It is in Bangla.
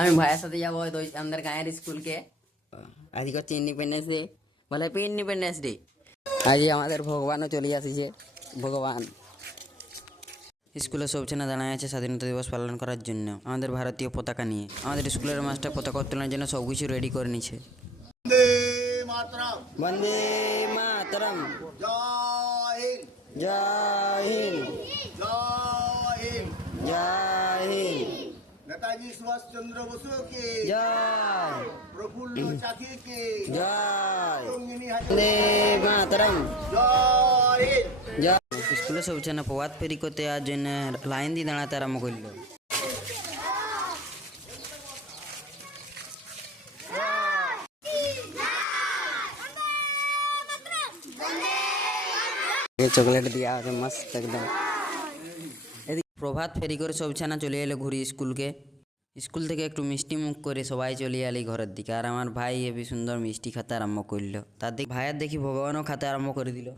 আমি ভাইয়ের সাথে যাবো আমাদের গাঁয়ের স্কুলকে। আজকে হচ্ছে ইন্ডিপেন্ডেন্স ডে, বলে হ্যাপি ইন্ডিপেন্ডেন্স ডে। আজ আমাদের ভগবানও চলে আসিছে, ভগবান। স্কুলে সব ছেলে দাঁড়ায় আছে স্বাধীনতা দিবস পালন করার জন্য আমাদের ভারতীয় পতাকা নিয়ে। আমাদের স্কুলের মাস্টার পতাকা উত্তোলনের জন্য সব কিছু রেডি করে নিচ্ছে। বন্দে মাতরম, জয় হিন্দ, জয় হিন্দ, জয় হিন্দ। জয় হিন্দ, নেতাজি সুভাষ চন্দ্র বসু কে জয়, প্রফুল্ল চাকি কে জয়, রঙ্গিনী বন্দে মাতরম, জয় হিন্দ। জয়। স্কুলে সব ছেলে প্রভাত ফেরি করতে যাওয়ার জন্য লাইন দিয়ে দাঁড়াতে আরম্ভ করলো। চকলেট দিয়া আছে মস্ত একদম। এদিকে প্রভাত ফেরি করে সব ছানা চলে এলো ঘুরি স্কুলকে। স্কুল থেকে একটু মিষ্টি মুখ করে সবাই চলে এলি ঘরের দিকে। আর আমার ভাই হেবি সুন্দর মিষ্টি খেতে আরম্ভ করলো। তার দিকে ভাইয়ের দেখি ভগবানও খেতে আরম্ভ করে দিল।